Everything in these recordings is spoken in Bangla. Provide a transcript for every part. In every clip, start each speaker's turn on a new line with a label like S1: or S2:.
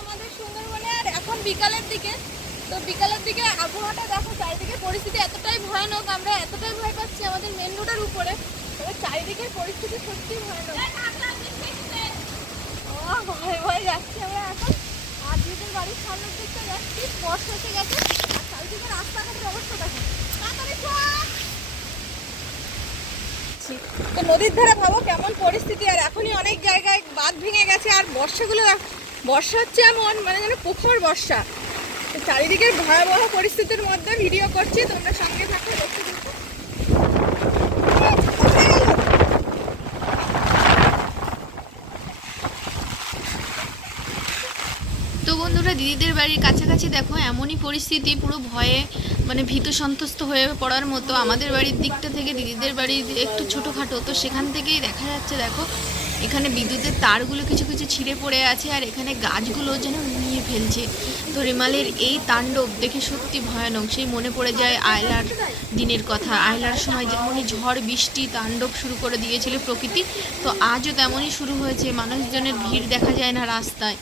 S1: আমাদের সুন্দরবনে, আর এখন বিকালের দিকে। তো বিকালের দিকে আবহাওয়াটা দেখো, চারিদিকে পরিস্থিতি এতটাই ভয়ানক, আমরা এতটাই ভয় পাচ্ছি আমাদের মেন রোডের উপরে। চারিদিকের পরিস্থিতি সত্যি যাচ্ছি আমরা এখন। বাড়ির সামনের যাচ্ছি এসে গেছে। চারিদিকে তো নদীর ধারে ভাবো কেমন পরিস্থিতি। আর এখনই অনেক জায়গায় বাঁধ ভেঙে গেছে, আর বর্ষাগুলো বর্ষা হচ্ছে এমন মানে যেন পুকুর বর্ষা। তো চারিদিকের ভয়াবহ পরিস্থিতির মধ্যে ভিডিও করছি, তোমরা সঙ্গে থাকো, দেখতে থাকো।
S2: তো বন্ধুরা দিদিদের বাড়ির কাছাকাছি দেখো, এমনই পরিস্থিতি, পুরো ভয়ে মানে ভীত সন্ত্রস্ত হয়ে পড়ার মতো। আমাদের বাড়ির দিকটা থেকে দিদিদের বাড়ি একটু ছোটোখাটো, তো সেখান থেকেই দেখা যাচ্ছে, দেখো, এখানে বিদ্যুতের তারগুলো কিছু কিছু ছিঁড়ে পড়ে আছে, আর এখানে গাছগুলো যেন নিয়ে ফেলছে। তো রেমালের এই তাণ্ডব দেখে সত্যি ভয়ানক। সেই মনে পড়ে যায় আয়লার দিনের কথা। আয়লার সময় যেমনই ঝড়, বৃষ্টি, তাণ্ডব শুরু করে দিয়েছিল প্রকৃতি, তো আজও তেমনই শুরু হয়েছে। মানুষজনের ভিড় দেখা যায় না রাস্তায়।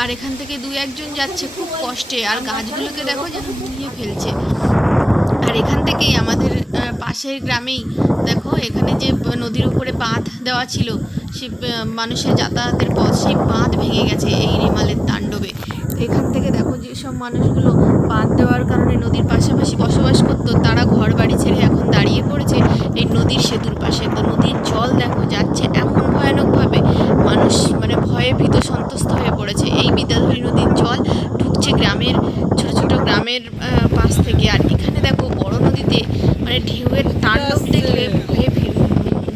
S2: আর এখান থেকে দু একজন যাচ্ছে খুব কষ্টে। আর গাছগুলোকে দেখো যেন নিয়ে ফেলছে। আর এখান থেকেই আমাদের পাশের গ্রামেই দেখো, এখানে যে নদীর উপরে বাঁধ দেওয়া ছিল, সে মানুষের যাতায়াতের পথ, সেই বাঁধ ভেঙে গেছে এই রেমালের তাণ্ডবে। এখান থেকে দেখো যেসব মানুষগুলো বাঁধ দেওয়ার কারণে নদীর পাশাপাশি বসবাস করতো, তারা ঘর বাড়ি ছেড়ে এখন দাঁড়িয়ে পড়েছে এই নদীর সেতুর পাশে। তো নদীর জল দেখো যাচ্ছে এমন ভয়ানকভাবে, মানুষ মানে ভয়ে ভীত সন্ত্রস্ত হয়ে পড়েছে এই বিদ্যাধরী নদীর জল ঢুকছে গ্রামের ছোট ছোট গ্রামের পাশ থেকে। আর এখানে দেখো বড় নদীতে মানে ঢেউয়ের তাণ্ডব দেখলে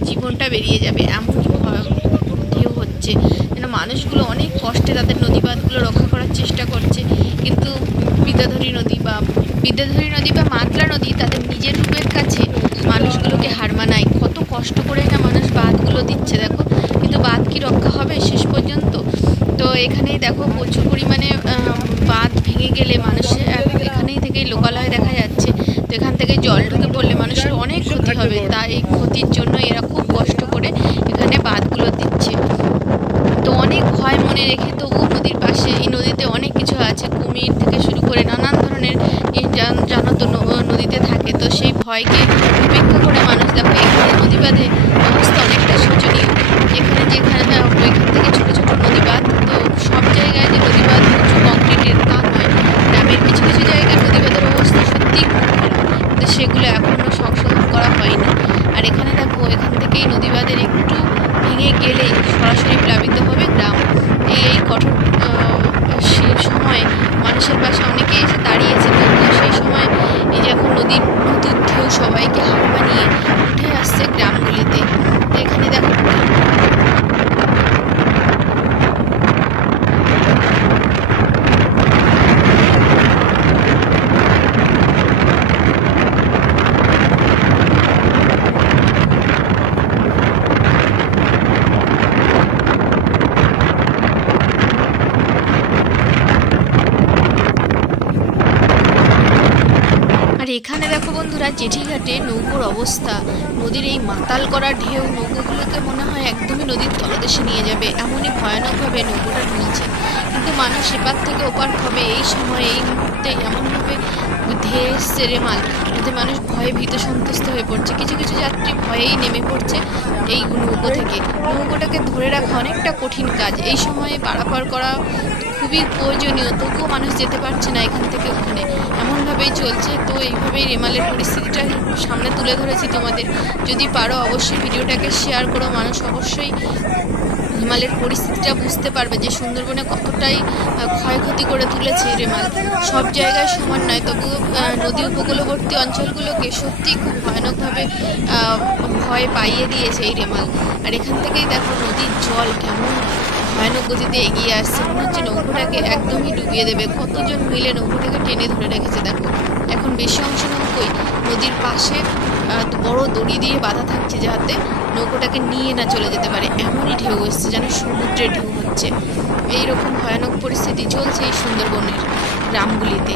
S2: জীবনটা বেরিয়ে যাবে। এমনই ভয়- ঢেউ হচ্ছে। যেন মানুষগুলো অনেক কষ্টে তাদের নদী বাঁধগুলো রক্ষা করার চেষ্টা করছে। কিন্তু বিদ্যাধরী নদী বা বিদ্যাধরী নদী বা মাতলা নদী তাদের নিজের রূপের কাছে মানুষগুলোকে হার মানায়। কত কষ্ট করে না মানুষ বাঁধগুলো দিচ্ছে দেখো। কিন্তু বাঁধ কি রক্ষা হবে শেষ পর্যন্ত? তো এখানেই দেখো প্রচুর পরিমাণে বাঁধ ভেঙে গেলে মানুষের থেকেই লোকালয় দেখা যাচ্ছে। তো এখান থেকে জল ঢুকে পড়লে মানুষের অনেক ক্ষতি হবে। তাই এই ক্ষতির জন্য এরা খুব কষ্ট করে এখানে বাঁধগুলো দিচ্ছে। তো অনেক ভয় মনে রেখে তবু নদীর পাশে, এই নদীতে অনেক কিছু আছে। কুমির থেকে শুরু করে নানান ধরনের এই জান- জানো তো নদীতে থাকে। তো সেই ভয়কে উপেক্ষা করে মানুষ দেখো এখানে নদী বাঁধে অবস্থা অনেকটা শোচনীয় যেখানে যেখানে আহ, ওইখান থেকে ছোটো ছোটো নদী বাঁধ তো সব জায়গায় যে নদী বাঁধ উঁচু কংক্রিটের তা নয় গ্রামের কিছু কিছু জায়গায় নদী বাঁধের অবস্থা সত্যিই খুব খারাপ কিন্তু সেগুলো এখনও সংশোধন করা হয়নি আর এখানে দেখো এখান থেকেই নদী বাঁধের একটু ভেঙে গেলে সরাসরি প্লাবিত হবে গ্রাম। এই কঠোর সময় মানুষের পাশে অনেকে এসে দাঁড়িয়েছে। সেই সময় এই যে এখন নদীর নদীর ঢেউ সবাইকে হাত বানিয়ে উঠে আসছে গ্রামগুলিতে। এখানে দেখো আর এখানে দেখো বন্ধুরা জেঠিঘাটে নৌকোর অবস্থা। নদীর এই মাতাল করা ঢেউ নৌকোগুলোকে মনে হয় একদমই নদীর তলদেশে নিয়ে যাবে। এমনই ভয়ানকভাবে নৌকোটা ঢুলছে। কিন্তু মানুষ এপার থেকে ওপার হবে এই সময়, এই মুহূর্তে এমনভাবে ধেয়ে এসছে রেমাল যাতে মানুষ ভয়ে ভীত সন্তুষ্ট হয়ে পড়ছে। কিছু কিছু যাত্রী ভয়েই নেমে পড়ছে এই নৌকো থেকে। নৌকোটাকে ধরে রাখা অনেকটা কঠিন কাজ। এই সময়ে পারাপার করা খুবই প্রয়োজনীয় তবুও মানুষ যেতে পারছে না এখান থেকে ওখানে এমনভাবেই চলছে তো এইভাবেই রেমালের পরিস্থিতিটা সামনে তুলে ধরেছি তোমাদের। যদি পারো অবশ্যই ভিডিওটাকে শেয়ার করো মানুষ অবশ্যই রেমালের পরিস্থিতিটা বুঝতে পারবে যে সুন্দরবনে কতটাই ক্ষয়ক্ষতি করে তুলেছে রেমাল। সব জায়গায় সমান নয় আহ, নদী উপকূলবর্তী অঞ্চলগুলোকে সত্যি খুব ভয়ানকভাবে ভয় পাইয়ে দিয়েছে এই রেমাল। আর এখান থেকেই দেখো নদীর জল কেমন ভয়ানক গতিতে এগিয়ে আসছে। মনে হচ্ছে নৌকোটাকে একদমই ডুবিয়ে দেবে। কতজন মিলে নৌকোটাকে টেনে ধরে রেখেছে, দেখো। এখন বেশি অংশ নৌকোই নদীর পাশে বড় দড়ি দিয়ে বাধা থাকছে যাতে নৌকোটাকে নিয়ে না চলে যেতে পারে। এমনই ঢেউ এসছে যেন সমুদ্রের ঢেউ হচ্ছে। এইরকম ভয়ানক পরিস্থিতি চলছে এই সুন্দরবনের গ্রামগুলিতে।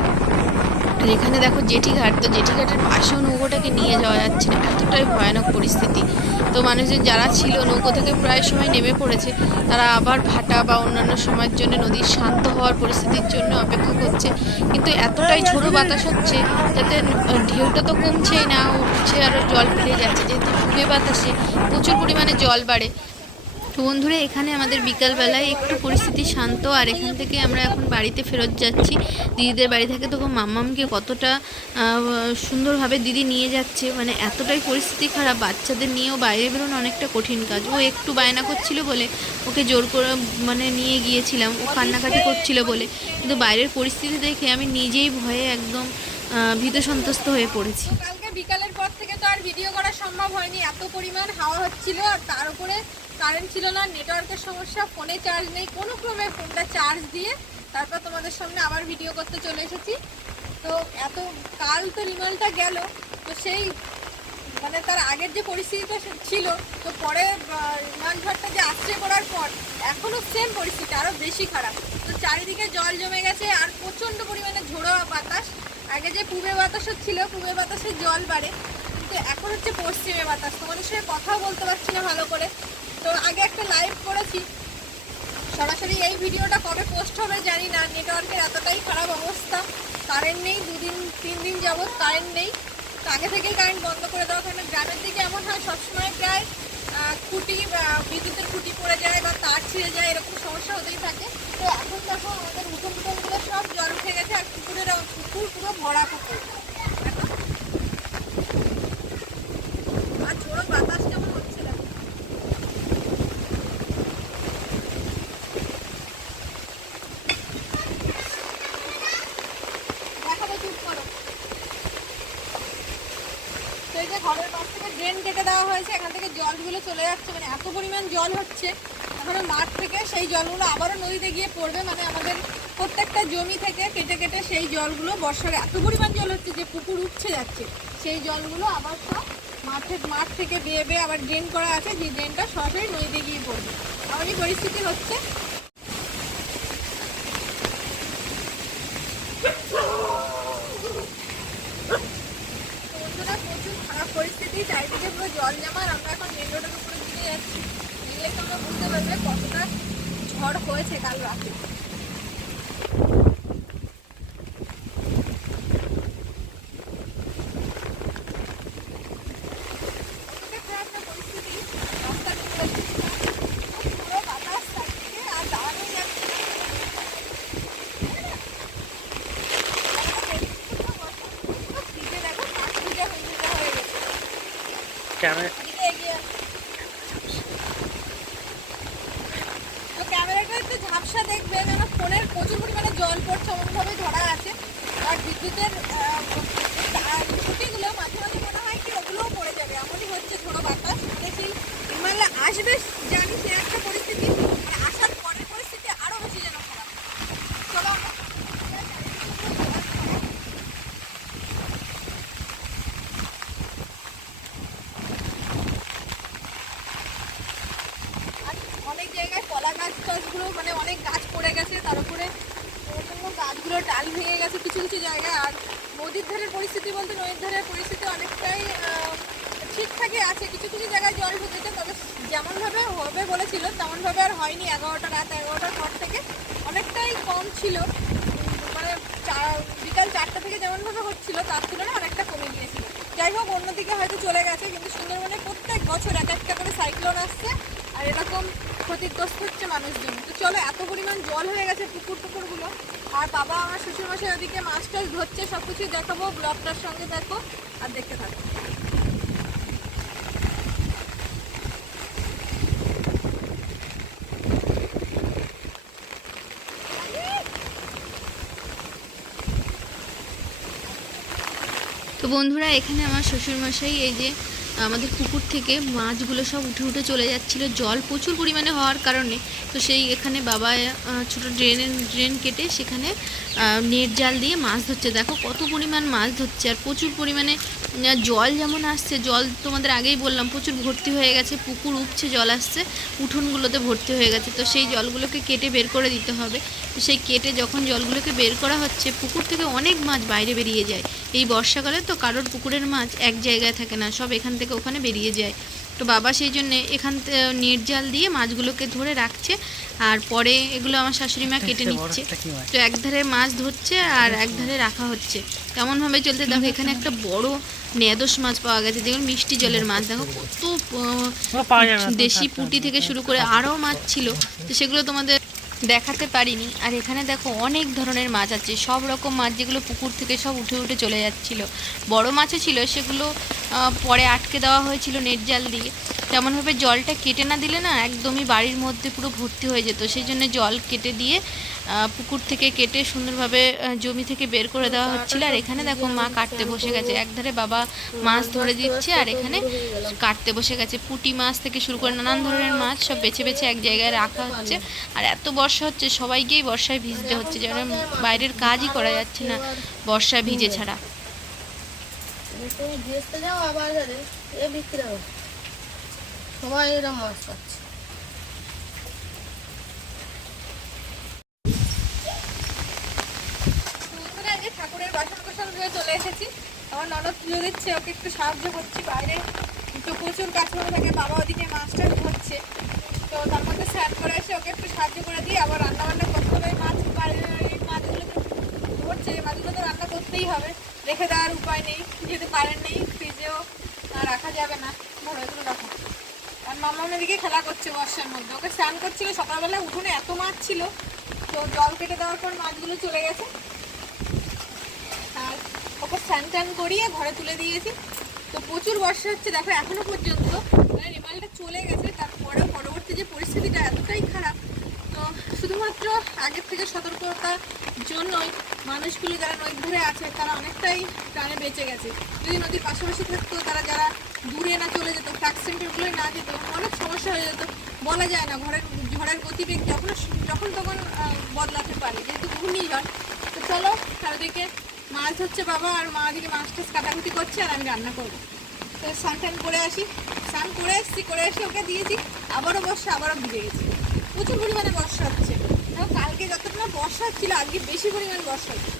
S2: আর এখানে দেখো জেঠিঘাট, তো জেঠিঘাটের পাশেও নৌকোটাকে নিয়ে যাওয়া যাচ্ছে না, এতটাই ভয়ানক পরিস্থিতি। তো মানুষজন যারা ছিল, নৌকো থেকে প্রায় সময় নেমে পড়েছে, তারা আবার ভাটা বা অন্যান্য সময়ের জন্য নদীর শান্ত হওয়ার পরিস্থিতির জন্য অপেক্ষা করছে। কিন্তু এতটাই ঝোড়ো বাতাস হচ্ছে যাতে ঢেউটা তো কমছেই না, উঠছে আরও জল বেড়ে যাচ্ছে, যেহেতু ডুবে বাতাসে প্রচুর পরিমাণে জল বাড়ে। তো বন্ধুরা, এখানে আমাদের বিকালবেলায় একটু পরিস্থিতি শান্ত, আর এখান থেকে আমরা এখন বাড়িতে ফেরত যাচ্ছি। দিদিদের বাড়ি থেকে তখন মাম্মামকে কতটা সুন্দরভাবে দিদি নিয়ে যাচ্ছে। মানে এতটাই পরিস্থিতি খারাপ, বাচ্চাদের নিয়েও বাইরে বেরোনো অনেকটা কঠিন কাজ। ও একটু বায়না করছিল বলে, ওকে জোর করে মানে নিয়ে গিয়েছিলাম, ও কান্নাকাটি করছিল বলে। কিন্তু বাইরের পরিস্থিতি দেখে আমি নিজেই ভয়ে একদম ভীত সন্ত্রস্ত হয়ে পড়েছি।
S1: কালকে বিকালের পর থেকে তো আর ভিডিও করা সম্ভব হয়নি। এত পরিমাণ হাওয়া হচ্ছিল, আর তার উপরে কারেন্ট ছিল না নেটওয়ার্কের সমস্যা ফোনে চার্জ নেই, কোনো ক্রমে ফোনটা চার্জ দিয়ে তারপর তোমাদের সামনে আবার ভিডিও করতে চলে এসেছি। তো এত, কাল তো রিমালটা গেল, তো সেই মানে তার আগের যে পরিস্থিতিটা ছিল, তো পরে ঝড়টা যে আশ্রয় করার পর এখনও সেম পরিস্থিতি আরও বেশি খারাপ। তো চারিদিকে জল জমে গেছে, আর প্রচণ্ড পরিমাণে ঝোড়ো বাতাস। আগে যে পূবে বাতাস ছিল, পূবে বাতাসে জল বাড়ে, কিন্তু এখন হচ্ছে পশ্চিমে বাতাস। তোমাদের সঙ্গে কথাও বলতে পারছি না ভালো করে। তো আগে একটা লাইভ করেছি। সরাসরি এই ভিডিওটা কবে পোস্ট হবে জানি না। নেটওয়ার্কের এতটাই খারাপ অবস্থা। কারেন্ট নেই, দুদিন, তিন দিন যাবৎ কারেন্ট নেই। তো আগে থেকেই কারেন্ট বন্ধ করে দেওয়া। কারণে গ্রামের দিকে এমন হয়, সবসময় প্রায় খুঁটি বিদ্যুতের খুঁটি পড়ে যায় বা তার ছিঁড়ে যায়, এরকম সমস্যা হতেই থাকে। তো এখন দেখো আমাদের উঠোন টুটনগুলো সব জল উঠে গেছে আর পুকুরের পুকুর পুরো ভরা পুকুর আর ঝোড়ো বাতাস কেমন হচ্ছে দেখো দেখাবো চুপ করো তো এই যে ঘরের পাশ থেকে ড্রেন কেটে দেওয়া হয়েছে, এখান থেকে জলগুলো চলে যাচ্ছে মানে এত পরিমাণ জল হচ্ছে। এখনও মাঠ থেকে সেই জলগুলো আবারও নদীতে গিয়ে পড়বে মানে আমাদের প্রত্যেকটা জমি থেকে কেটে কেটে সেই জলগুলো বর্ষার এত পরিমাণ জল হচ্ছে যে পুকুর উঠছে যাচ্ছে। সেই জলগুলো আবার সব মাঠে, মাঠ থেকে বেয়ে বেয়ে আবার ড্রেন করা আছে, যে ড্রেনটা সরাসরি নদীতে গিয়ে পড়বে। এমনই পরিস্থিতি হচ্ছে বন্ধুরা প্রচুর খারাপ পরিস্থিতি চারিদিকে পুরো জল জমা আর আমরা এখন মেন রোডের উপরে দিকে যাচ্ছি গেলে তোমরা বুঝতে পারবে কতটা ঝড় হয়েছে কাল রাতে। কতটা খারাপ না পরিস্থিতি, রাস্তার উপরে পুরো বাতাস চারদিকে আর দাঁড়ানোই যাচ্ছে না। পুরো ভিজে দেখো, কাক ভিজা হয়ে ভিজা হয়ে গেছে।
S3: ক্যামেরা
S1: এদিকে এগিয়ে আস। তো ক্যামেরাটা একটু দেখবেন দেখবে, যেন ফোনের প্রচুর পরিমাণে জল পড়ছে অমনভাবে ধরা আছে। আর বিদ্যুতের ছুটিগুলো মাঝে মাঝে মনে হয় কি, ওগুলোও পড়ে যাবে। এমনই হচ্ছে ঝোড়ো বাতাস। দেখি হিমালয় আসবে জানি সে একটা পরিস্থিতি আর আসার পরের পরিস্থিতি আরও বেশি যেন খারাপ চলো আমরা আর অনেক জায়গায় কলা গাছ টাছগুলো মানে অনেক গাছ পড়ে গেছে তার উপরে অন্যান্য গাছগুলো ডাল ভেঙে গেছে কিছু কিছু জায়গায় আর নদীর ধারের পরিস্থিতি বলতে নদীর ধারের পরিস্থিতি অনেকটাই আহ, ঠিকঠাকই আছে কিছু কিছু জায়গায় জল ঢুকেছে, তবে যেমনভাবে হবে বলেছিল, তেমনভাবে আর হয়নি। এগারোটা রাত, এগারোটার পর থেকে অনেকটাই কম ছিল। মানে বিকাল চারটা থেকে যেমনভাবে হচ্ছিল, তার তুলনায় অনেকটা কমে গিয়েছিল। যাই হোক, অন্যদিকে হয়তো চলে গেছে, কিন্তু সুন্দরবনে প্রত্যেক বছর এক একটা করে সাইক্লোন আসছে, আর এরকম ক্ষতিগ্রস্ত হচ্ছে মানুষজন। তো চলো, এত পরিমাণ জল হয়ে গেছে পুকুর টুকুরগুলো, আর বাবা আমার শ্বশুরমশাই ওদিকে মাছ টাছ ধরছে সব কিছুই দেখাবো, ব্লগটার সঙ্গে দেখো, আর দেখতে থাকো।
S2: বন্ধুরা, এখানে আমার শ্বশুরমশাই এই যে আমাদের পুকুর থেকে মাছগুলো সব উঠে উঠে চলে যাচ্ছিল। জল প্রচুর পরিমাণে হওয়ার কারণে তো সেই এখানে বাবা ছোট ড্রেন ড্রেন কেটে সেখানে নেট জাল দিয়ে মাছ ধরছে। দেখো কত পরিমাণ মাছ ধরছে আর প্রচুর পরিমাণে জল যেমন আসছে, জল তোমাদের আগেই বললাম, প্রচুর ভর্তি হয়ে গেছে, পুকুর উপছে জল আসছে, উঠোনগুলোতে ভর্তি হয়ে গেছে। তো সেই জলগুলোকে কেটে বের করে দিতে হবে। তো সেই কেটে যখন জলগুলোকে বের করা হচ্ছে, পুকুর থেকে অনেক মাছ বাইরে বেরিয়ে যায়। এই বর্ষাকালে তো কারোর পুকুরের মাছ এক জায়গায় থাকে না, সব এখান থেকে ওখানে বেরিয়ে যায়। তো বাবা সেই জন্যে এখান নেট জাল দিয়ে মাছগুলোকে ধরে রাখছে। আর পরে এগুলো আমার শাশুড়ি মা কেটে নিচ্ছে। তো একধারে মাছ ধরছে আর একধারে রাখা হচ্ছে। কেমনভাবে চলতে দেখো এখানে একটা বড় নেদোস মাছ পাওয়া গেছে। যেমন মিষ্টি জলের মাছ। দেখো কত দেশি পুঁটি থেকে শুরু করে আরও মাছ ছিল। তো সেগুলো তোমাদের দেখাতে পারিনি। আর এখানে দেখো অনেক ধরনের মাছ আছে। সব রকম মাছ যেগুলো পুকুর থেকে সব উঠে উঠে চলে যাচ্ছিল। বড় মাছও ছিল সেগুলো আহ, পরে আটকে দেওয়া হয়েছিল নেট জাল দিয়ে। তেমনভাবে জলটা কেটে না দিলে না একদমই বাড়ির মধ্যে পুরো ভর্তি হয়ে যেত। সেই জন্য জল কেটে দিয়ে পুকুর থেকে কেটে সুন্দরভাবে জমি থেকে বের করে দেওয়া হচ্ছিল। আর এখানে দেখো মা কাটতে বসে গেছে। একধারে বাবা মাছ ধরে দিচ্ছে আর এখানে কাটতে বসে গেছে। পুটি মাছ থেকে শুরু করে নানান ধরনের মাছ সব বেছে বেছে এক জায়গায় রাখা হচ্ছে। আর এত বর্ষা হচ্ছে সবাইকেই বর্ষায় ভিজতে হচ্ছে। যেন বাইরের কাজই করা যাচ্ছে না বর্ষায় ভিজে ছাড়া।
S4: আবার সবাই এরা মাছ পাচ্ছে
S1: ঠাকুরের বাসন কোসন ধুয়ে চলে এসেছি। আমার ননদ পুজো দিচ্ছে, ওকে একটু সাহায্য করছি বাইরে। তো প্রচুর কাজকর্ম থাকে, বাবা ওদিকে মাছটা ধরছে। তো তার মধ্যে স্নান করে এসে ওকে একটু সাহায্য করে দিই আবার রান্না বান্না করতে হবে। মাছ মাছগুলো ধরছে, মাছগুলো তো রান্না করতেই হবে। রেখে দেওয়ার উপায় নেই, যেহেতু কারেন্ট নেই ফ্রিজেও রাখা যাবে না। ধরো এগুলো রাখো। আর মামার এদিকে খেলা করছে বর্ষার মধ্যে। ওকে স্নান করছিল, সকালবেলা উঠোনে এত মাছ ছিল, তো জল কেটে দেওয়ার পর মাছগুলো চলে গেছে। আর ওকে স্নান টান করিয়ে ঘরে তুলে দিয়েছি। তো প্রচুর বর্ষা হচ্ছে, দেখো এখনও পর্যন্ত। মানে রেমালটা চলে গেছে, তারপরে পরবর্তী যে পরিস্থিতিটা এতটাই খারাপ, তো শুধুমাত্র আগের থেকে সতর্কতার জন্যই মানুষগুলো যারা নদী ধরে আছে, তারা অনেকটাই প্রাণে বেঁচে গেছে। যদি নদীর পাশাপাশি থাকতো, তারা যারা দূরে না চলে যেত ফ্ল্যাগ সেন্টারগুলোই না যেত অনেক সমস্যা হয়ে যেত বলা যায় না, ঘরের, ঝড়ের গতিবেগ যখন যখন তখন বদলাতে পারে, যেহেতু ঘূর্ণিঝড় তো চলো, চারিদিকে মাছ হচ্ছে বাবা, আর মা দিকে মাছ টাছ কাটাকুটি করছে, আর আমি রান্না করব। তো স্নান টান করে আসি, স্নান করে এসেছি, করে এসে ওকে দিয়েছি, আবারও বর্ষা, আবারও ভিজে গেছি। প্রচুর পরিমাণে বর্ষা হচ্ছে। কালকে যতটা বর্ষা ছিল আজকে বেশি পরিমাণে বর্ষা হচ্ছে।